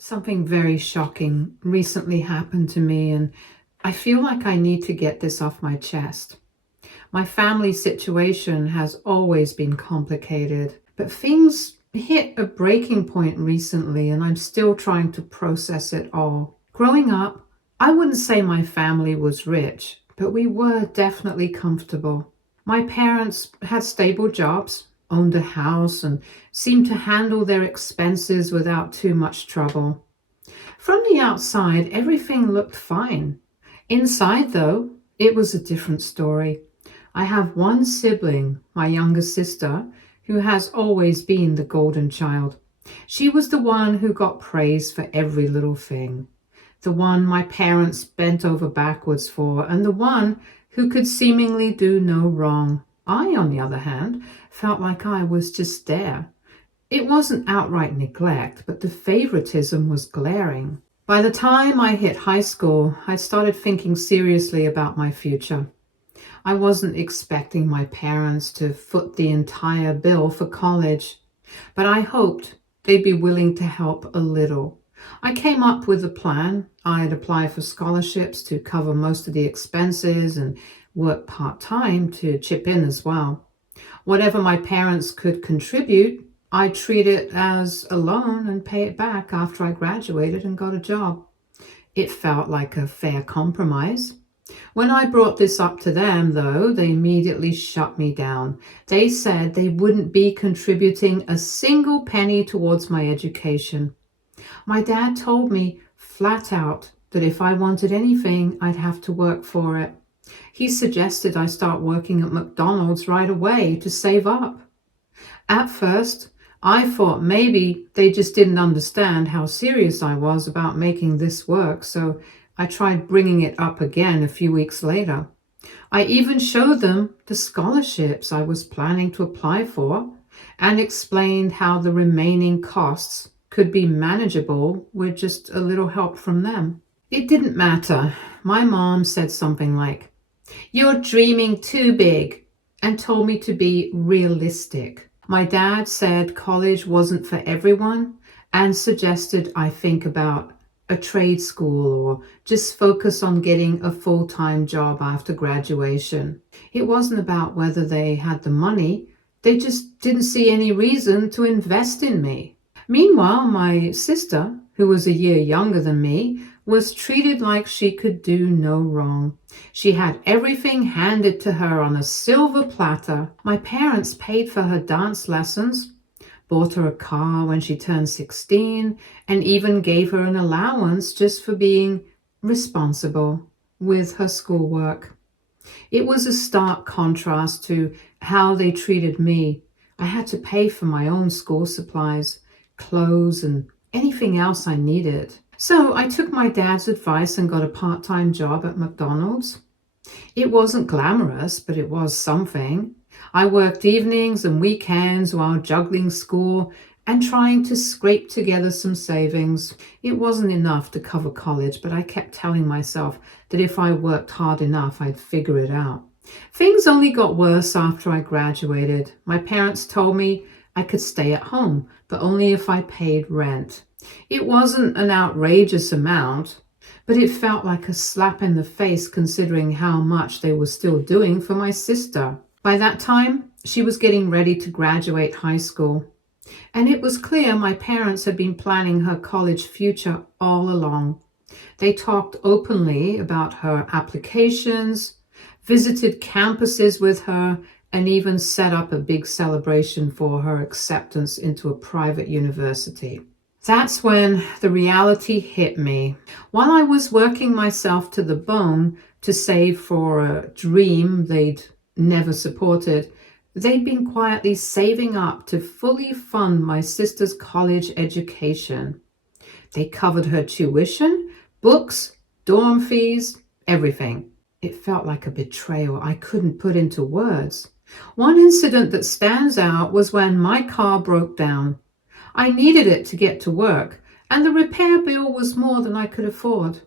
Something very shocking recently happened to me, and I feel like I need to get this off my chest. My family situation has always been complicated, but things hit a breaking point recently, and I'm still trying to process it all. Growing up, I wouldn't say my family was rich, but we were definitely comfortable. My parents had stable jobs, owned a house, and seemed to handle their expenses without too much trouble. From the outside, everything looked fine. Inside, though, it was a different story. I have one sibling, my younger sister, who has always been the golden child. She was the one who got praised for every little thing, the one my parents bent over backwards for, and the one who could seemingly do no wrong. I, on the other hand, felt like I was just there. It wasn't outright neglect, but the favoritism was glaring. By the time I hit high school, I started thinking seriously about my future. I wasn't expecting my parents to foot the entire bill for college, but I hoped they'd be willing to help a little. I came up with a plan. I'd apply for scholarships to cover most of the expenses and work part-time to chip in as well. Whatever my parents could contribute, I'd treat it as a loan and pay it back after I graduated and got a job. It felt like a fair compromise. When I brought this up to them, though, they immediately shut me down. They said they wouldn't be contributing a single penny towards my education. My dad told me flat out that if I wanted anything, I'd have to work for it. He suggested I start working at McDonald's right away to save up. At first, I thought maybe they just didn't understand how serious I was about making this work, so I tried bringing it up again a few weeks later. I even showed them the scholarships I was planning to apply for and explained how the remaining costs could be manageable with just a little help from them. It didn't matter. My mom said something like, "You're dreaming too big," and told me to be realistic. My dad said college wasn't for everyone and suggested I think about a trade school or just focus on getting a full-time job after graduation. It wasn't about whether they had the money, they just didn't see any reason to invest in me. Meanwhile, my sister, who was a year younger than me, was treated like she could do no wrong. She had everything handed to her on a silver platter. My parents paid for her dance lessons, bought her a car when she turned 16, and even gave her an allowance just for being responsible with her schoolwork. It was a stark contrast to how they treated me. I had to pay for my own school supplies, clothes, and anything else I needed. So I took my dad's advice and got a part-time job at McDonald's. It wasn't glamorous, but it was something. I worked evenings and weekends while juggling school and trying to scrape together some savings. It wasn't enough to cover college, but I kept telling myself that if I worked hard enough, I'd figure it out. Things only got worse after I graduated. My parents told me I could stay at home, but only if I paid rent. It wasn't an outrageous amount, but it felt like a slap in the face considering how much they were still doing for my sister. By that time, she was getting ready to graduate high school, and it was clear my parents had been planning her college future all along. They talked openly about her applications, visited campuses with her, and even set up a big celebration for her acceptance into a private university. That's when the reality hit me. While I was working myself to the bone to save for a dream they'd never supported, they'd been quietly saving up to fully fund my sister's college education. They covered her tuition, books, dorm fees, everything. It felt like a betrayal I couldn't put into words. One incident that stands out was when my car broke down. I needed it to get to work, and the repair bill was more than I could afford.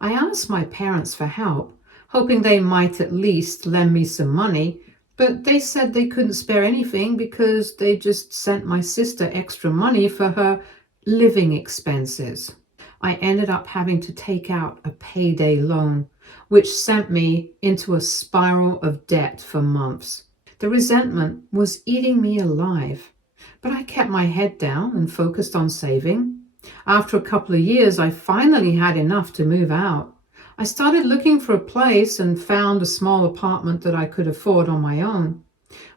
I asked my parents for help, hoping they might at least lend me some money, but they said they couldn't spare anything because they just sent my sister extra money for her living expenses. I ended up having to take out a payday loan, which sent me into a spiral of debt for months. The resentment was eating me alive, but I kept my head down and focused on saving. After a couple of years, I finally had enough to move out. I started looking for a place and found a small apartment that I could afford on my own.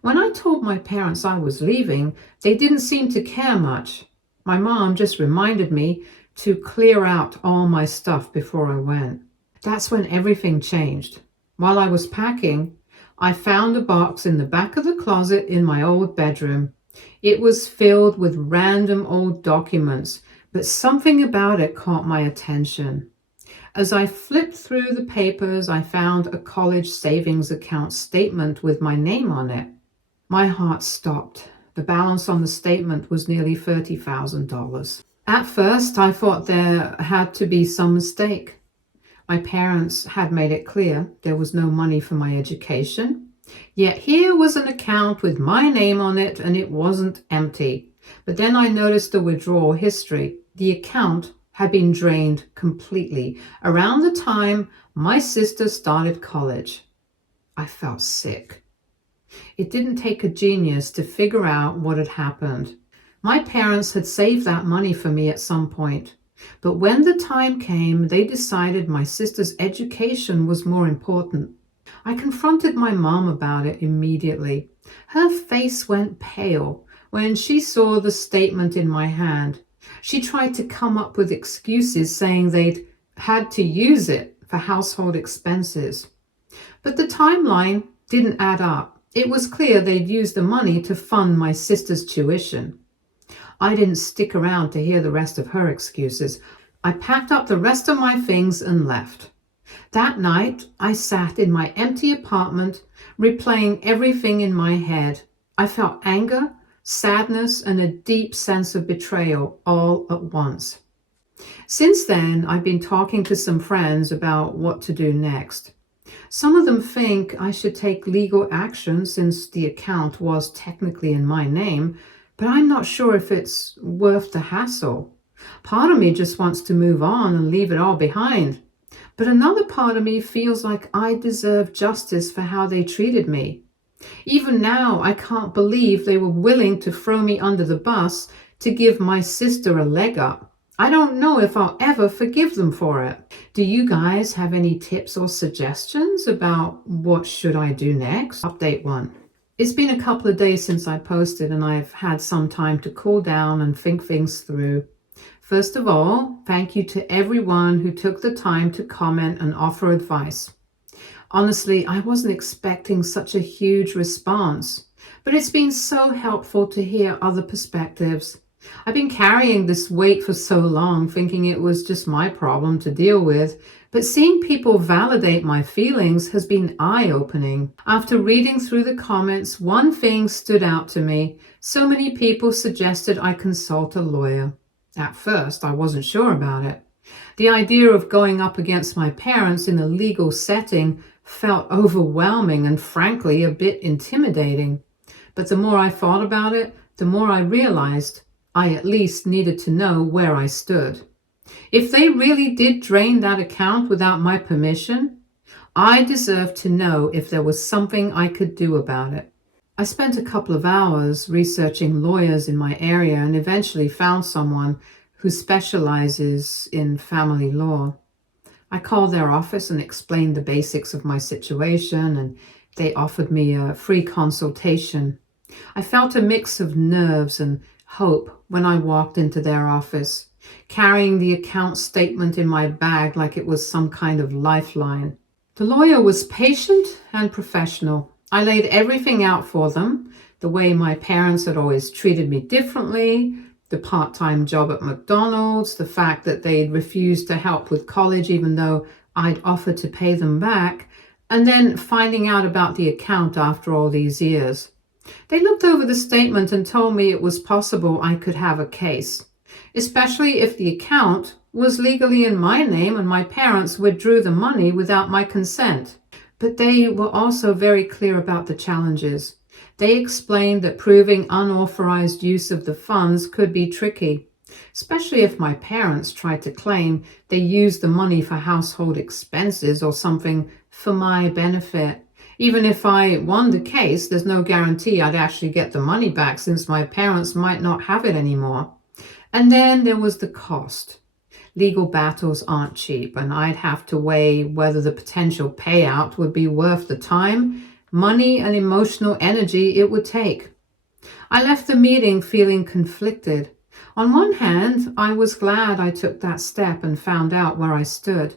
When I told my parents I was leaving, they didn't seem to care much. My mom just reminded me to clear out all my stuff before I went. That's when everything changed. While I was packing, I found a box in the back of the closet in my old bedroom. It was filled with random old documents, but something about it caught my attention. As I flipped through the papers, I found a college savings account statement with my name on it. My heart stopped. The balance on the statement was nearly $30,000. At first, I thought there had to be some mistake. My parents had made it clear there was no money for my education. Yet here was an account with my name on it, and it wasn't empty. But then I noticed the withdrawal history. The account had been drained completely around the time my sister started college. I felt sick. It didn't take a genius to figure out what had happened. My parents had saved that money for me at some point. But when the time came, they decided my sister's education was more important. I confronted my mom about it immediately. Her face went pale when she saw the statement in my hand. She tried to come up with excuses saying they'd had to use it for household expenses. But the timeline didn't add up. It was clear they'd used the money to fund my sister's tuition. I didn't stick around to hear the rest of her excuses. I packed up the rest of my things and left. That night, I sat in my empty apartment, replaying everything in my head. I felt anger, sadness, and a deep sense of betrayal all at once. Since then, I've been talking to some friends about what to do next. Some of them think I should take legal action since the account was technically in my name, but I'm not sure if it's worth the hassle. Part of me just wants to move on and leave it all behind. But another part of me feels like I deserve justice for how they treated me. Even now, I can't believe they were willing to throw me under the bus to give my sister a leg up. I don't know if I'll ever forgive them for it. Do you guys have any tips or suggestions about what should I do next? Update 1. It's been a couple of days since I posted, and I've had some time to cool down and think things through. First of all, thank you to everyone who took the time to comment and offer advice. Honestly, I wasn't expecting such a huge response, but it's been so helpful to hear other perspectives. I've been carrying this weight for so long, thinking it was just my problem to deal with, but seeing people validate my feelings has been eye-opening. After reading through the comments, one thing stood out to me. So many people suggested I consult a lawyer. At first, I wasn't sure about it. The idea of going up against my parents in a legal setting felt overwhelming and frankly a bit intimidating. But the more I thought about it, the more I realized I at least needed to know where I stood. If they really did drain that account without my permission, I deserved to know if there was something I could do about it. I spent a couple of hours researching lawyers in my area and eventually found someone who specializes in family law. I called their office and explained the basics of my situation, and they offered me a free consultation. I felt a mix of nerves and hope when I walked into their office, carrying the account statement in my bag like it was some kind of lifeline. The lawyer was patient and professional. I laid everything out for them, the way my parents had always treated me differently, the part-time job at McDonald's, the fact that they'd refused to help with college even though I'd offered to pay them back, and then finding out about the account after all these years. They looked over the statement and told me it was possible I could have a case, especially if the account was legally in my name and my parents withdrew the money without my consent. But they were also very clear about the challenges. They explained that proving unauthorized use of the funds could be tricky. especially if my parents tried to claim they used the money for household expenses or something for my benefit. Even if I won the case, there's no guarantee I'd actually get the money back since my parents might not have it anymore. And then there was the cost. Legal battles aren't cheap, and I'd have to weigh whether the potential payout would be worth the time, money, and emotional energy it would take. I left the meeting feeling conflicted. On one hand, I was glad I took that step and found out where I stood.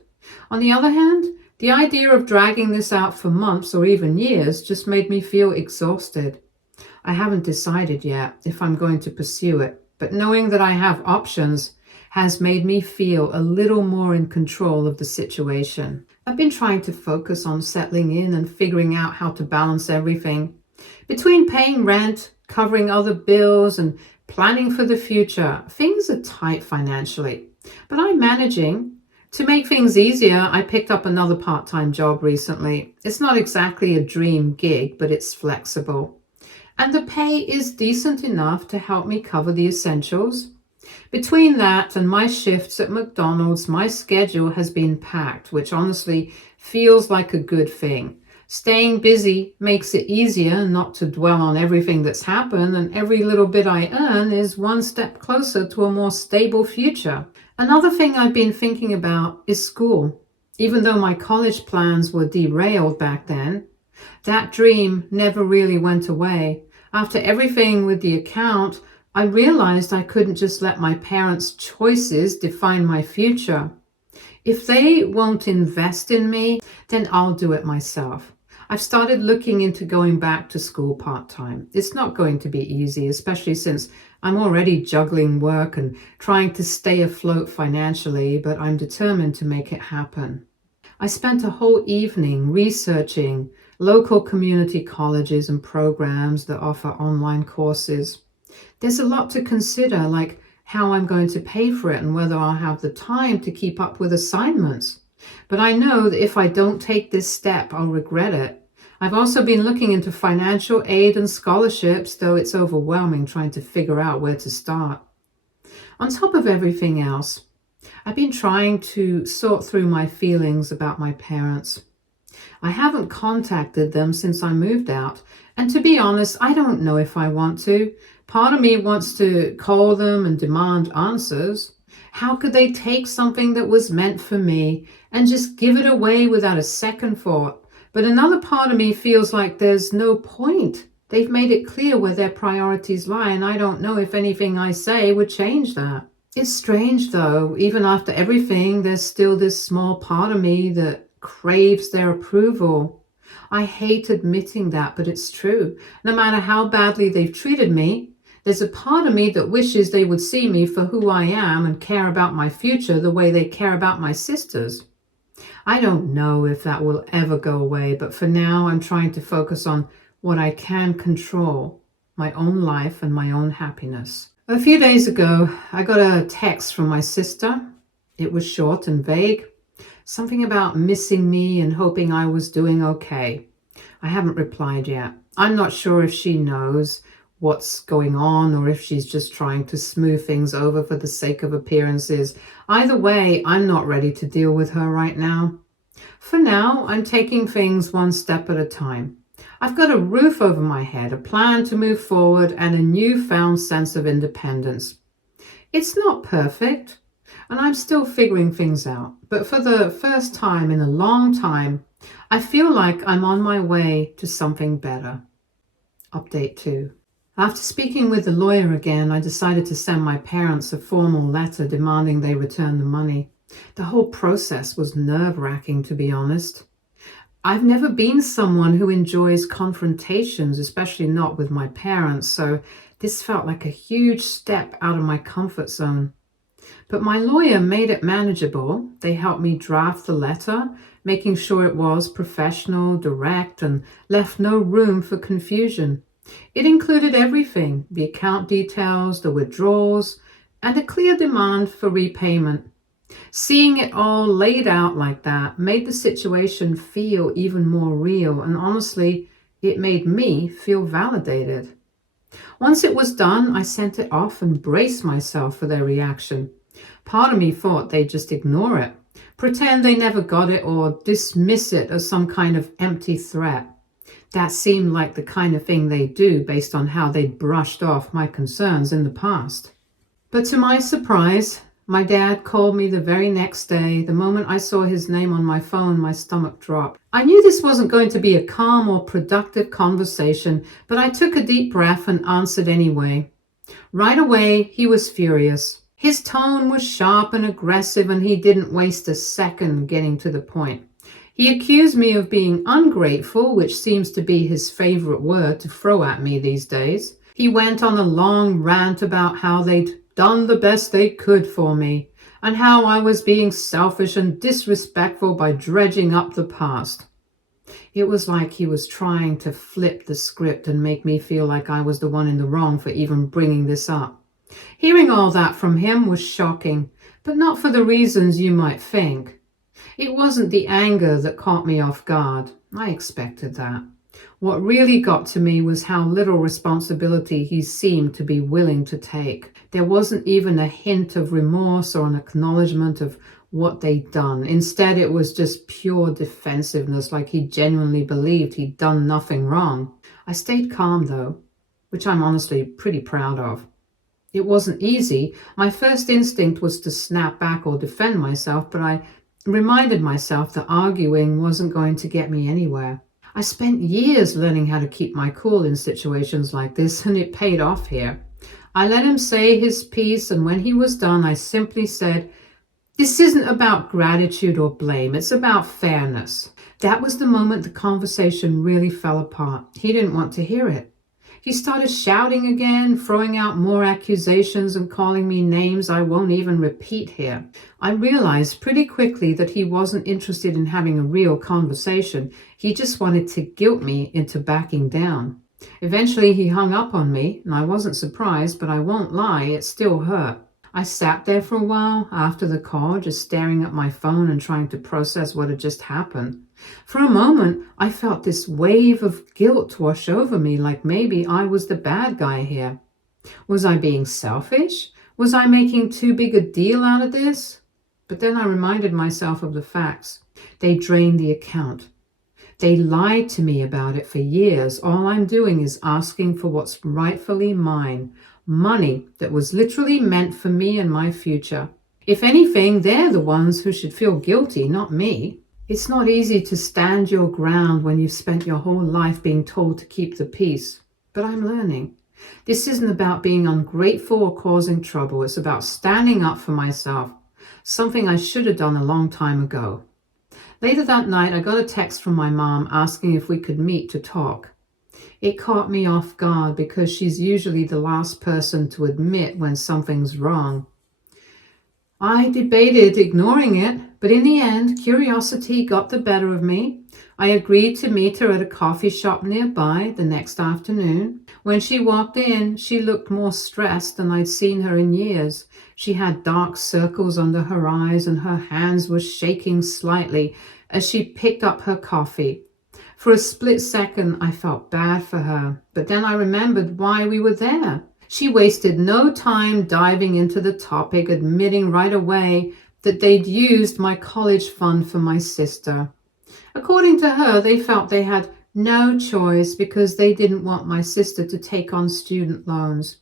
On the other hand, the idea of dragging this out for months or even years just made me feel exhausted. I haven't decided yet if I'm going to pursue it, but knowing that I have options has made me feel a little more in control of the situation. I've been trying to focus on settling in and figuring out how to balance everything. Between paying rent, covering other bills, and planning for the future, things are tight financially, but I'm managing. To make things easier, I picked up another part-time job recently. It's not exactly a dream gig, but it's flexible. And the pay is decent enough to help me cover the essentials. Between that and my shifts at McDonald's, my schedule has been packed, which honestly feels like a good thing. Staying busy makes it easier not to dwell on everything that's happened, and every little bit I earn is one step closer to a more stable future. Another thing I've been thinking about is school. Even though my college plans were derailed back then, that dream never really went away. After everything with the account, I realized I couldn't just let my parents' choices define my future. If they won't invest in me, then I'll do it myself. I've started looking into going back to school part-time. It's not going to be easy, especially since I'm already juggling work and trying to stay afloat financially, but I'm determined to make it happen. I spent a whole evening researching local community colleges and programs that offer online courses. There's a lot to consider, like how I'm going to pay for it and whether I'll have the time to keep up with assignments. But I know that if I don't take this step, I'll regret it. I've also been looking into financial aid and scholarships, though it's overwhelming trying to figure out where to start. On top of everything else, I've been trying to sort through my feelings about my parents. I haven't contacted them since I moved out, and to be honest, I don't know if I want to. Part of me wants to call them and demand answers. How could they take something that was meant for me and just give it away without a second thought? But another part of me feels like there's no point. They've made it clear where their priorities lie, and I don't know if anything I say would change that. It's strange though, even after everything, there's still this small part of me that craves their approval. I hate admitting that, but it's true. No matter how badly they've treated me, there's a part of me that wishes they would see me for who I am and care about my future the way they care about my sisters. I don't know if that will ever go away, but for now I'm trying to focus on what I can control, my own life and my own happiness. A few days ago, I got a text from my sister. It was short and vague. Something about missing me and hoping I was doing okay. I haven't replied yet. I'm not sure if she knows what's going on or if she's just trying to smooth things over for the sake of appearances. Either way, I'm not ready to deal with her right now. For now, I'm taking things one step at a time. I've got a roof over my head, a plan to move forward, and a newfound sense of independence. It's not perfect, and I'm still figuring things out, but for the first time in a long time, I feel like I'm on my way to something better. Update 2. After speaking with the lawyer again, I decided to send my parents a formal letter demanding they return the money. The whole process was nerve-wracking, to be honest. I've never been someone who enjoys confrontations, especially not with my parents, so this felt like a huge step out of my comfort zone. But my lawyer made it manageable. They helped me draft the letter, making sure it was professional, direct, and left no room for confusion. It included everything: the account details, the withdrawals, and a clear demand for repayment. Seeing it all laid out like that made the situation feel even more real, and honestly, it made me feel validated. Once it was done, I sent it off and braced myself for their reaction. Part of me thought they'd just ignore it, pretend they never got it, or dismiss it as some kind of empty threat. That seemed like the kind of thing they'd do based on how they'd brushed off my concerns in the past. But to my surprise, my dad called me the very next day. The moment I saw his name on my phone, my stomach dropped. I knew this wasn't going to be a calm or productive conversation, but I took a deep breath and answered anyway. Right away, he was furious. His tone was sharp and aggressive, and he didn't waste a second getting to the point. He accused me of being ungrateful, which seems to be his favorite word to throw at me these days. He went on a long rant about how they'd done the best they could for me, and how I was being selfish and disrespectful by dredging up the past. It was like he was trying to flip the script and make me feel like I was the one in the wrong for even bringing this up. Hearing all that from him was shocking, but not for the reasons you might think. It wasn't the anger that caught me off guard. I expected that. What really got to me was how little responsibility he seemed to be willing to take. There wasn't even a hint of remorse or an acknowledgement of what they'd done. Instead, it was just pure defensiveness, like he genuinely believed he'd done nothing wrong. I stayed calm, though, which I'm honestly pretty proud of. It wasn't easy. My first instinct was to snap back or defend myself, but I reminded myself that arguing wasn't going to get me anywhere. I spent years learning how to keep my cool in situations like this, and it paid off here. I let him say his piece, and when he was done, I simply said, "This isn't about gratitude or blame, it's about fairness." That was the moment the conversation really fell apart. He didn't want to hear it. He started shouting again, throwing out more accusations and calling me names I won't even repeat here. I realized pretty quickly that he wasn't interested in having a real conversation. He just wanted to guilt me into backing down. Eventually he hung up on me, and I wasn't surprised, but I won't lie, it still hurt. I sat there for a while after the call, just staring at my phone and trying to process what had just happened. For a moment, I felt this wave of guilt wash over me, like maybe I was the bad guy here. Was I being selfish? Was I making too big a deal out of this? But then I reminded myself of the facts. They drained the account. They lied to me about it for years. All I'm doing is asking for what's rightfully mine. Money that was literally meant for me and my future. If anything, they're the ones who should feel guilty, not me. It's not easy to stand your ground when you've spent your whole life being told to keep the peace. But I'm learning. This isn't about being ungrateful or causing trouble. It's about standing up for myself, something I should have done a long time ago. Later that night, I got a text from my mom asking if we could meet to talk. It caught me off guard because she's usually the last person to admit when something's wrong. I debated ignoring it, but in the end, curiosity got the better of me. I agreed to meet her at a coffee shop nearby the next afternoon. When she walked in, she looked more stressed than I'd seen her in years. She had dark circles under her eyes, and her hands were shaking slightly as she picked up her coffee. For a split second, I felt bad for her, but then I remembered why we were there. She wasted no time diving into the topic, admitting right away that they'd used my college fund for my sister. According to her, they felt they had no choice because they didn't want my sister to take on student loans.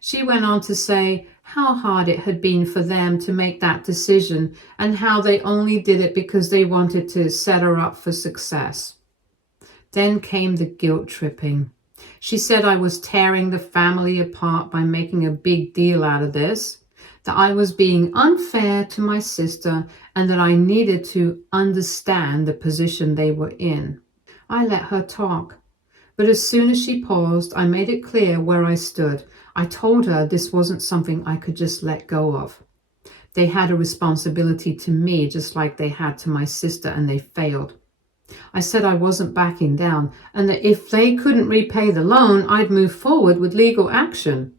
She went on to say how hard it had been for them to make that decision and how they only did it because they wanted to set her up for success. Then came the guilt tripping. She said I was tearing the family apart by making a big deal out of this, that I was being unfair to my sister, and that I needed to understand the position they were in. I let her talk, but as soon as she paused, I made it clear where I stood. I told her this wasn't something I could just let go of. They had a responsibility to me just like they had to my sister, and they failed. I said I wasn't backing down, and that if they couldn't repay the loan, I'd move forward with legal action.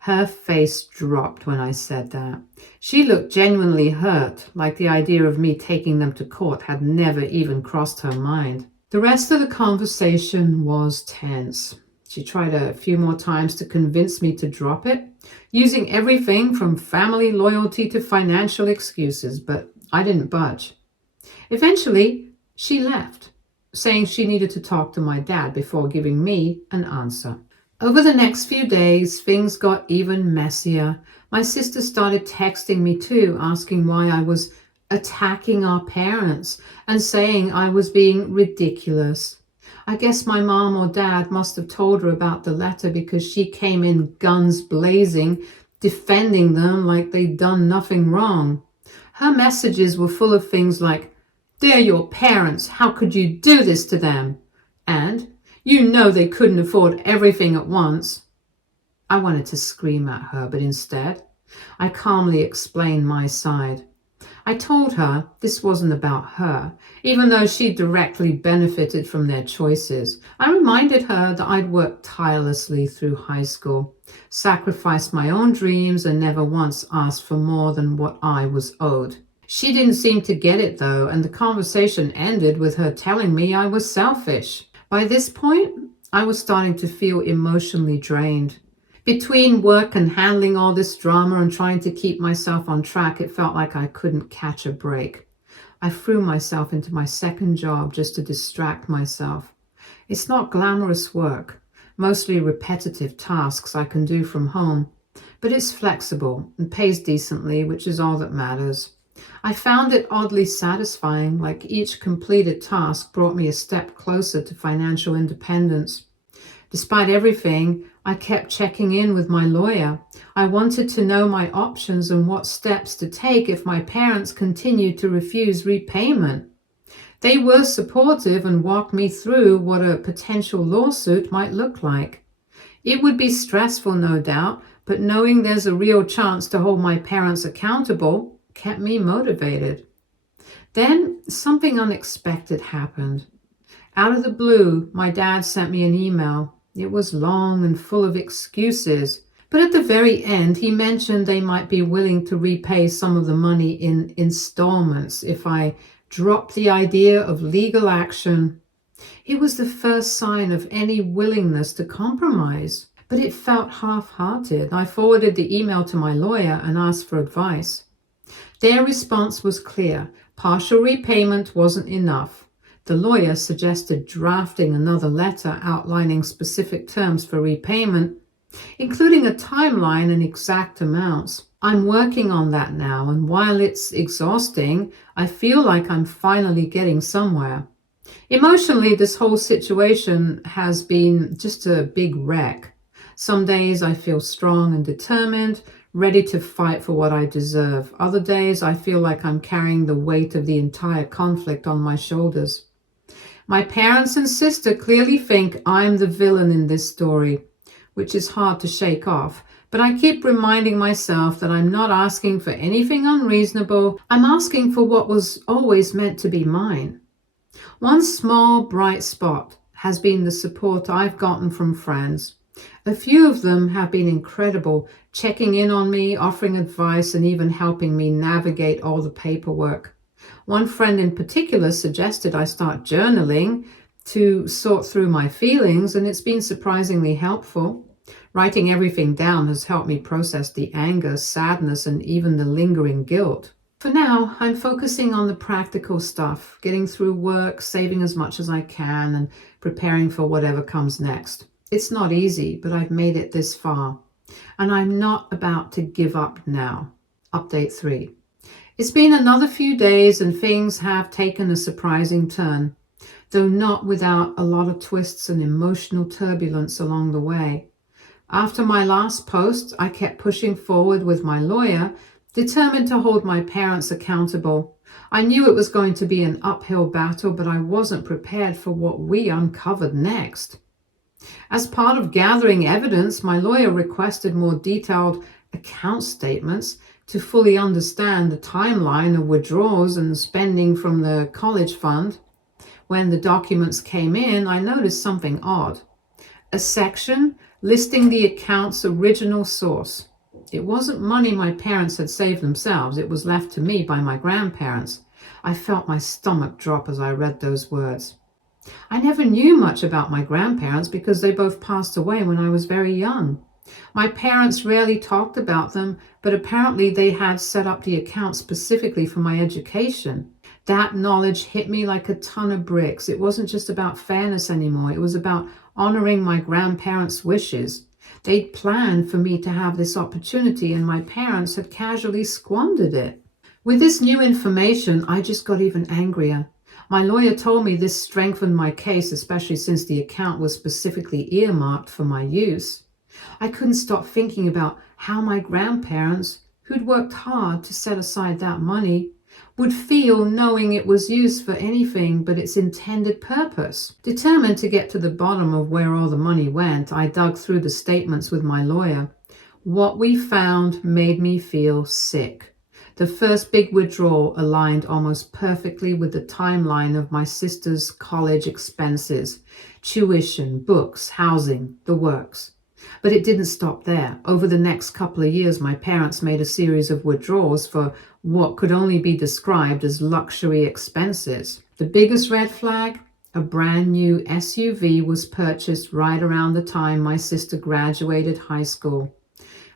Her face dropped when I said that. She looked genuinely hurt, like the idea of me taking them to court had never even crossed her mind. The rest of the conversation was tense. She tried a few more times to convince me to drop it, using everything from family loyalty to financial excuses, but I didn't budge. Eventually, she left, saying she needed to talk to my dad before giving me an answer. Over the next few days, things got even messier. My sister started texting me too, asking why I was attacking our parents and saying I was being ridiculous. I guess my mom or dad must have told her about the letter because she came in guns blazing, defending them like they'd done nothing wrong. Her messages were full of things like, "They're your parents, how could you do this to them?" And, "You know they couldn't afford everything at once." I wanted to scream at her, but instead, I calmly explained my side. I told her this wasn't about her, even though she directly benefited from their choices. I reminded her that I'd worked tirelessly through high school, sacrificed my own dreams, and never once asked for more than what I was owed. She didn't seem to get it though, and the conversation ended with her telling me I was selfish. By this point, I was starting to feel emotionally drained. Between work and handling all this drama and trying to keep myself on track, it felt like I couldn't catch a break. I threw myself into my second job just to distract myself. It's not glamorous work, mostly repetitive tasks I can do from home, but it's flexible and pays decently, which is all that matters. I found it oddly satisfying, like each completed task brought me a step closer to financial independence. Despite everything, I kept checking in with my lawyer. I wanted to know my options and what steps to take if my parents continued to refuse repayment. They were supportive and walked me through what a potential lawsuit might look like. It would be stressful, no doubt, but knowing there's a real chance to hold my parents accountable kept me motivated. Then something unexpected happened. Out of the blue, my dad sent me an email. It was long and full of excuses, but at the very end, he mentioned they might be willing to repay some of the money in installments if I dropped the idea of legal action. It was the first sign of any willingness to compromise, but it felt half-hearted. I forwarded the email to my lawyer and asked for advice. Their response was clear. Partial repayment wasn't enough. The lawyer suggested drafting another letter outlining specific terms for repayment, including a timeline and exact amounts. I'm working on that now, and while it's exhausting, I feel like I'm finally getting somewhere. Emotionally, this whole situation has been just a big wreck. Some days I feel strong and determined, ready to fight for what I deserve. Other days I feel like I'm carrying the weight of the entire conflict on my shoulders. My parents and sister clearly think I'm the villain in this story, which is hard to shake off, but I keep reminding myself that I'm not asking for anything unreasonable. I'm asking for what was always meant to be mine. One small bright spot has been the support I've gotten from friends. A few of them have been incredible, checking in on me, offering advice, and even helping me navigate all the paperwork. One friend in particular suggested I start journaling to sort through my feelings, and it's been surprisingly helpful. Writing everything down has helped me process the anger, sadness, and even the lingering guilt. For now, I'm focusing on the practical stuff, getting through work, saving as much as I can, and preparing for whatever comes next. It's not easy, but I've made it this far, and I'm not about to give up now. Update 3. It's been another few days and things have taken a surprising turn, though not without a lot of twists and emotional turbulence along the way. After my last post, I kept pushing forward with my lawyer, determined to hold my parents accountable. I knew it was going to be an uphill battle, but I wasn't prepared for what we uncovered next. As part of gathering evidence, my lawyer requested more detailed account statements to fully understand the timeline of withdrawals and spending from the college fund. When the documents came in, I noticed something odd. A section listing the account's original source. It wasn't money my parents had saved themselves. It was left to me by my grandparents. I felt my stomach drop as I read those words. I never knew much about my grandparents because they both passed away when I was very young. My parents rarely talked about them, but apparently they had set up the account specifically for my education. That knowledge hit me like a ton of bricks. It wasn't just about fairness anymore. It was about honoring my grandparents' wishes. They'd planned for me to have this opportunity, and my parents had casually squandered it. With this new information, I just got even angrier. My lawyer told me this strengthened my case, especially since the account was specifically earmarked for my use. I couldn't stop thinking about how my grandparents, who'd worked hard to set aside that money, would feel knowing it was used for anything but its intended purpose. Determined to get to the bottom of where all the money went, I dug through the statements with my lawyer. What we found made me feel sick. The first big withdrawal aligned almost perfectly with the timeline of my sister's college expenses: tuition, books, housing, the works. But it didn't stop there. Over the next couple of years, my parents made a series of withdrawals for what could only be described as luxury expenses. The biggest red flag? A brand new SUV was purchased right around the time my sister graduated high school.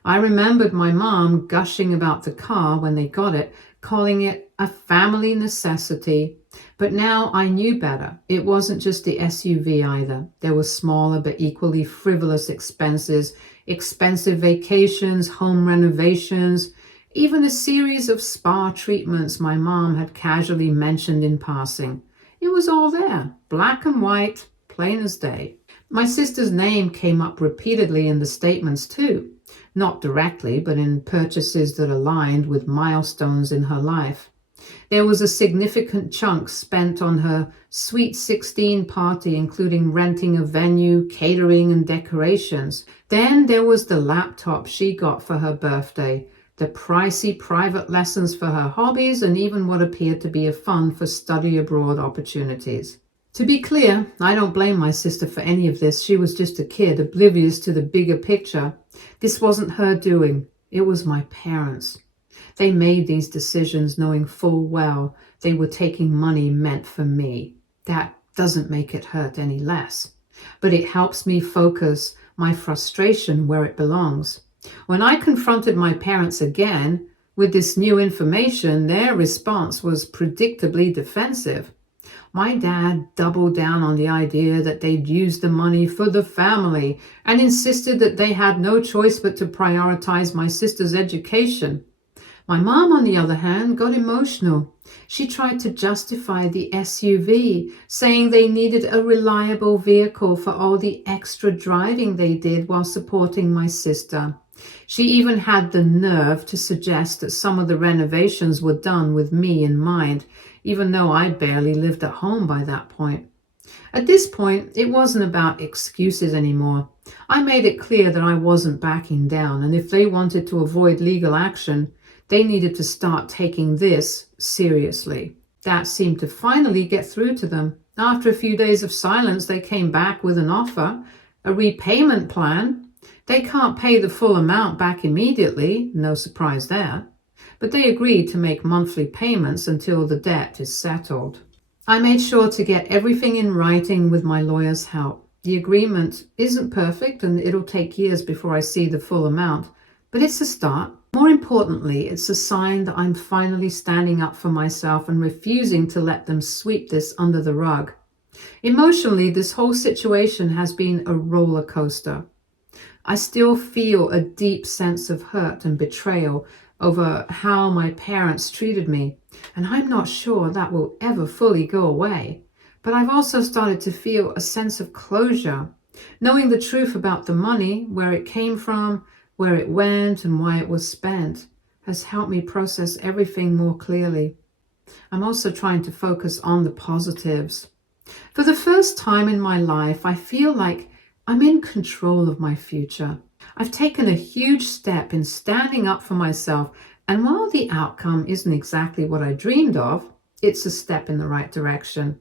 I remembered my mom gushing about the car when they got it, calling it a family necessity. But now I knew better. It wasn't just the SUV either. There were smaller but equally frivolous expenses, expensive vacations, home renovations, even a series of spa treatments my mom had casually mentioned in passing. It was all there, black and white, plain as day. My sister's name came up repeatedly in the statements too. Not directly, but in purchases that aligned with milestones in her life. There was a significant chunk spent on her Sweet 16 party, including renting a venue, catering, and decorations. Then there was the laptop she got for her birthday, the pricey private lessons for her hobbies, and even what appeared to be a fund for study abroad opportunities. To be clear, I don't blame my sister for any of this. She was just a kid, oblivious to the bigger picture. This wasn't her doing. It was my parents. They made these decisions knowing full well they were taking money meant for me. That doesn't make it hurt any less. But it helps me focus my frustration where it belongs. When I confronted my parents again with this new information, their response was predictably defensive. My dad doubled down on the idea that they'd used the money for the family and insisted that they had no choice but to prioritize my sister's education. My mom, on the other hand, got emotional. She tried to justify the SUV, saying they needed a reliable vehicle for all the extra driving they did while supporting my sister. She even had the nerve to suggest that some of the renovations were done with me in mind, even though I barely lived at home by that point. At this point, it wasn't about excuses anymore. I made it clear that I wasn't backing down, and if they wanted to avoid legal action, they needed to start taking this seriously. That seemed to finally get through to them. After a few days of silence, they came back with an offer, a repayment plan. They can't pay the full amount back immediately, no surprise there, but they agreed to make monthly payments until the debt is settled. I made sure to get everything in writing with my lawyer's help. The agreement isn't perfect and it'll take years before I see the full amount, but it's a start. More importantly, it's a sign that I'm finally standing up for myself and refusing to let them sweep this under the rug. Emotionally, this whole situation has been a roller coaster. I still feel a deep sense of hurt and betrayal over how my parents treated me, and I'm not sure that will ever fully go away. But I've also started to feel a sense of closure. Knowing the truth about the money, where it came from, where it went, and why it was spent, has helped me process everything more clearly. I'm also trying to focus on the positives. For the first time in my life, I feel like I'm in control of my future. I've taken a huge step in standing up for myself, and while the outcome isn't exactly what I dreamed of, it's a step in the right direction.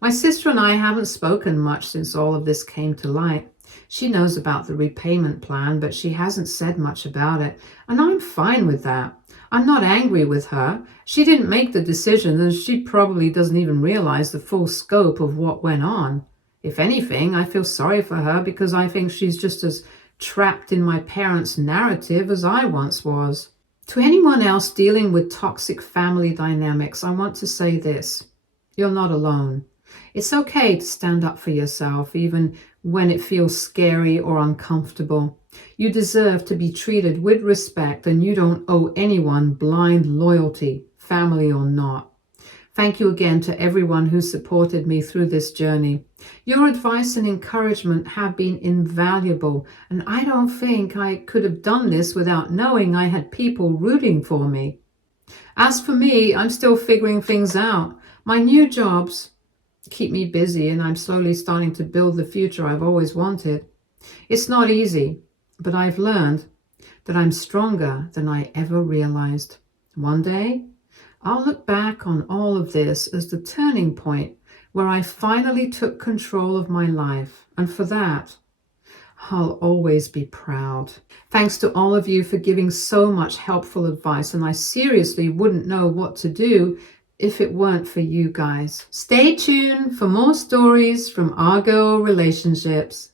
My sister and I haven't spoken much since all of this came to light. She knows about the repayment plan, but she hasn't said much about it, and I'm fine with that. I'm not angry with her. She didn't make the decision, and she probably doesn't even realize the full scope of what went on. If anything, I feel sorry for her because I think she's just as trapped in my parents' narrative as I once was. To anyone else dealing with toxic family dynamics, I want to say this: you're not alone. It's okay to stand up for yourself, even when it feels scary or uncomfortable. You deserve to be treated with respect, and you don't owe anyone blind loyalty, family or not. Thank you again to everyone who supported me through this journey. Your advice and encouragement have been invaluable, and I don't think I could have done this without knowing I had people rooting for me. As for me, I'm still figuring things out. My new jobs keep me busy, and I'm slowly starting to build the future I've always wanted. It's not easy, but I've learned that I'm stronger than I ever realized. One day, I'll look back on all of this as the turning point where I finally took control of my life, and for that, I'll always be proud. Thanks to all of you for giving so much helpful advice, and I seriously wouldn't know what to do if it weren't for you guys. Stay tuned for more stories from Argo Relationships.